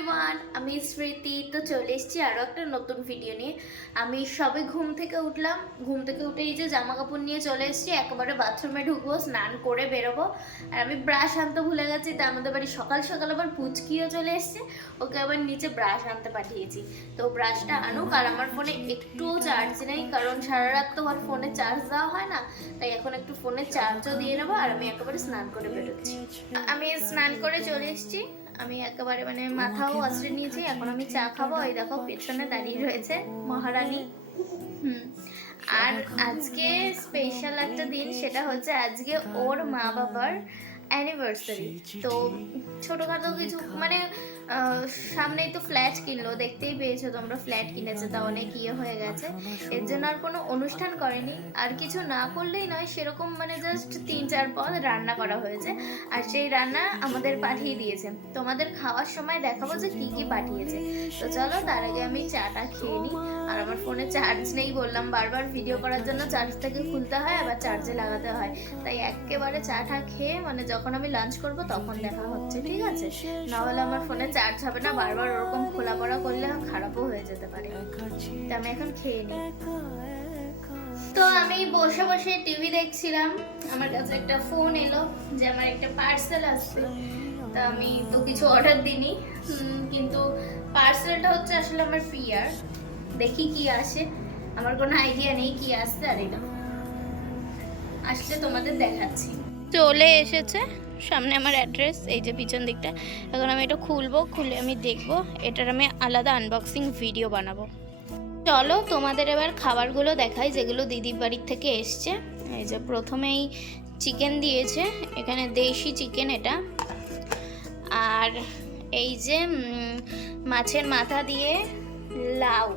Everyone, আমি স্মৃতি। তো চলে এসেছি আরও একটা নতুন ভিডিও নিয়ে। আমি সবে ঘুম থেকে উঠলাম। ঘুম থেকে উঠে এই যে জামা কাপড় নিয়ে চলে এসেছি, একেবারে বাথরুমে ঢুকবো, স্নান করে বেরোবো। আর আমি ব্রাশ আনতে ভুলে গেছি, তার মধ্যে বাড়ি সকাল সকাল আবার পুচকিও চলে এসছে, ওকে আবার নিচে ব্রাশ আনতে পাঠিয়েছি। তো ব্রাশটা আনুক। আর আমার ফোনে একটুও চার্জ নেই, কারণ সারা রাত তো আর ফোনে চার্জ দেওয়া হয় না, তাই এখন একটু ফোনে চার্জও দিয়ে নেবো। আর আমি একেবারে স্নান করে বেরোচ্ছি। আমি স্নান করে চলে এসেছি, আমি একেবারে মানে মাথাও আশ্রয় নিয়েছি। এখন আমি চা খাবো। এই দেখো পেছনে দাঁড়িয়ে রয়েছে মহারানী। আর আজকে স্পেশাল একটা দিন, সেটা হচ্ছে আজকে ওর মা বাবার অ্যানিভার্সারি। তো ছোটখাটো কিছু মানে সামনেই তো ফ্ল্যাট কিনলো, দেখতেই পেয়েছো তোমরা, ফ্ল্যাট কিনেছে, তা অনেক ইয়ে হয়ে গেছে। এর জন্য আর কোনো অনুষ্ঠান করেনি। আর কিছু না করলেই নয়, সেরকম মানে জাস্ট 3-4 পদ রান্না করা হয়েছে। আর সেই রান্না আমাদের পাঠিয়ে দিয়েছে। তোমাদের খাওয়ার সময় দেখাবো যে কি কি পাঠিয়েছে। তো চলো, তার আগে আমি চাটা খেয়ে নিই। আর আমার ফোনে চার্জ নেই, বললাম বারবার, ভিডিও করার জন্য চার্জ থেকে খুলতে হয়, আবার চার্জে লাগাতে হয়। তাই একেবারে চাটা খেয়ে মানে যখন আমি লাঞ্চ করব তখন দেখা হচ্ছে, ঠিক আছে? নাহলে আমার ফোনে চার্জ হবে না, বারবার ওরকম খোলা পড়া করলে খারাপও হয়ে যেতে পারে। তো আমি এখন খেয়ে নিই। তো আমি বসে বসে টিভি দেখছিলাম, আমার কাছে একটা ফোন এলো যে আমার একটা পার্সেল আসছে। তা আমি তো কিছু অর্ডার দিইনি, কিন্তু পার্সেলটা হচ্ছে আসলে আমার পিয়ার। দেখি কি আসে, আমার কোনো আইডিয়া নেই কি আসছে। আর এটা আসলে তোমাদের দেখাচ্ছি। চলে এসেছে সামনে আমার অ্যাড্রেস, এই যে পিছন দিকটা। এখন আমি এটা খুলবো, খুলে আমি দেখবো, এটার আমি আলাদা আনবক্সিং ভিডিও বানাবো। চলো তোমাদের এবার খাবারগুলো দেখাই যেগুলো দিদির বাড়ির থেকে এসছে। এই যে প্রথমেই চিকেন দিয়েছে, এখানে দেশি চিকেন এটা। আর এই যে মাছের মাথা দিয়ে লাউ,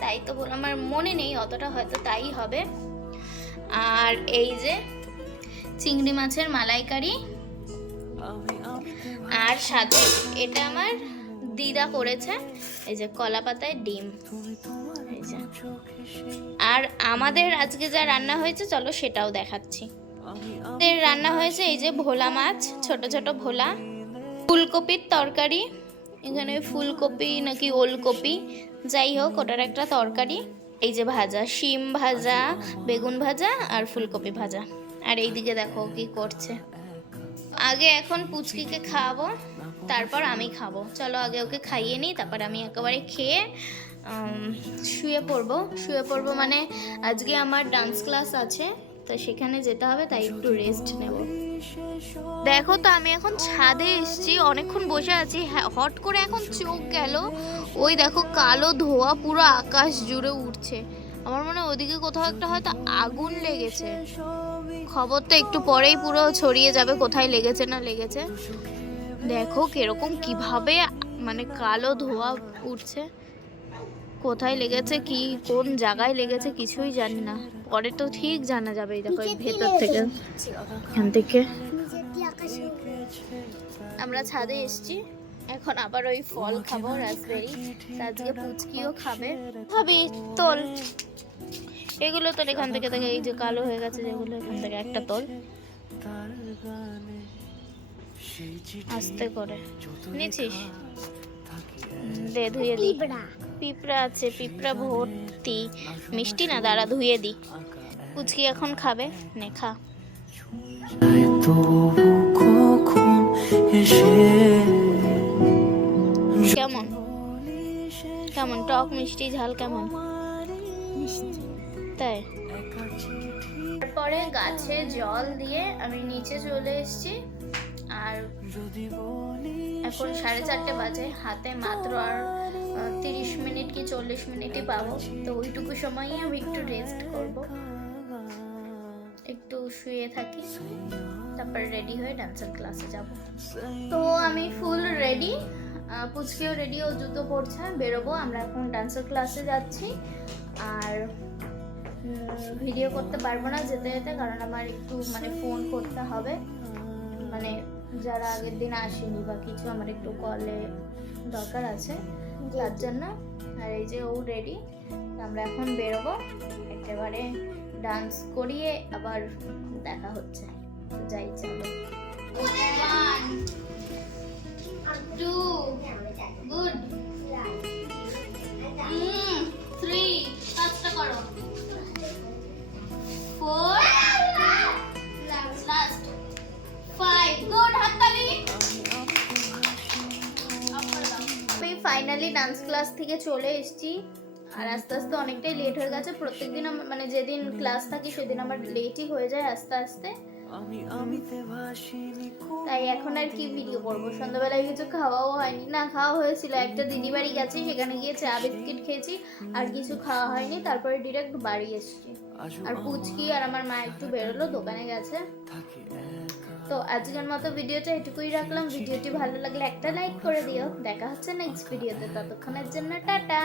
তাই তো আমার মনে নেই অতটা, হয়তো তাই হবে। আর এই যে চিংড়ি মাছের মালাইকারি, আর সাথে এটা আমার দিদা করেছে, এই যে কলা পাতায় ডিম। আর আমাদের আজকে যা রান্না হয়েছে চলো সেটাও দেখাচ্ছি। আমাদের রান্না হয়েছে এই যে ভোলা মাছ, ছোট ছোট ভোলা, ফুলকপির তরকারি। এখানে ফুলকপি নাকি ওলকপি, যাই হোক ওটার একটা তরকারি। এই যে ভাজা, শিম ভাজা, বেগুন ভাজা আর ফুলকপি ভাজা। আর এইদিকে দেখো কি করছে। আগে এখন পুচকিকে খাওয়াবো, তারপর আমি খাবো। চলো আগে ওকে খাইয়ে নিই, তারপর আমি একেবারে খেয়ে শুয়ে পড়বো। মানে আজকে আমার ডান্স ক্লাস আছে, তো সেখানে যেতে হবে, তাই একটু রেস্ট নেব। দেখো তো আমি এখন ছাদে এসেছি, অনেকক্ষণ বসে আছি, হট করে এখন চোখ গেল, ওই দেখো কালো ধোঁয়া পুরো আকাশ জুড়ে উঠছে। আমার মনে হয় ওদিকে কোথাও একটা হয়তো আগুন লেগেছে। খবর তো একটু পরেই পুরো ছড়িয়ে যাবে কোথায় লেগেছে না লেগেছে। দেখো কিরকম কিভাবে মানে কালো ধোঁয়া উঠছে। কোথায় লেগেছে, কি কোন জায়গায় লেগেছে কিছুই জানি না, পরে তো ঠিক জানা যাবে। এই দেখো ভেতর থেকে, এখান থেকে আমরা ছাদে এসেছি। এখন আবার ওই ফল খাবো, রাসবেরি। আজকে পুচকিও খাবে। ভাবি তোল এগুলো, তোর এখান থেকে দেখে, এই যে কালো হয়ে গেছে যেগুলো, এখান থেকে একটা তোল আস্তে করে। নিচ্ছিস? দে ধুয়ে দি। পিঁপড়া আছে, পিঁপড়া ভর্তি। মিষ্টি না, দাঁড়া ধুয়ে দি। পুচকি এখন খাবে, নে খা। কেমন কেমন টক মিষ্টি ঝাল কেমন? তাই। তারপরে গাছে জল দিয়ে আমি নিচে চলে এসেছি। আর এখন 4:30 বাজে, হাতে মাত্র আর 30 মিনিট কি 40 মিনিটই পাবো। তো ওইটুকু সময়ই আমি একটু রেস্ট করব, একটু শুয়ে থাকি, তারপর রেডি হয়ে ডান্সের ক্লাসে যাব। তো আমি ফুল রেডি, পুচকিও রেডি, ও জুতো পরছে, বেরোবো। আমরা এখন ডান্সের ক্লাসে যাচ্ছি। আর ভিডিও করতে পারবো না যেতে যেতে, কারণ আমার একটু মানে ফোন করতে হবে, মানে যারা আগের দিন আসেনি বা কিছু, আমার একটু কলে দরকার আছে তার জন্য। আর এই যে ও রেডি, আমরা এখন বেরোবো, একেবারে ডান্স করিয়ে আবার দেখা হচ্ছে। যাই চলো। 1 2 ফাইনালি ডান্স ক্লাস থেকে চলে এসেছি। আর আস্তে আস্তে অনেকটাই লেট হয়ে গেছে। প্রত্যেকদিন মানে যেদিন ক্লাস থাকে সেদিন আমার লেটই হয়ে যায় আস্তে আস্তে। তাই এখন আর কি ভিডিও করবো, সন্ধ্যাবেলায় কিছু খাওয়াও হয়নি। না, খাওয়া হয়েছিল, একটা দিদি বাড়ি গেছি, সেখানে গিয়ে চা বিস্কিট খেয়েছি, আর কিছু খাওয়া হয়নি। তারপরে ডিরেক্ট বাড়ি এসেছি। আর পুচকি আর আমার মা একটু বেরোলো, দোকানে গেছে। তো আজকের মতো ভিডিওটা এটুকুই রাখলাম। ভিডিওটি ভালো লাগলে একটা লাইক করে দিও। দেখা হচ্ছে নেক্সট ভিডিওতে, ততক্ষণের জন্য টাটা।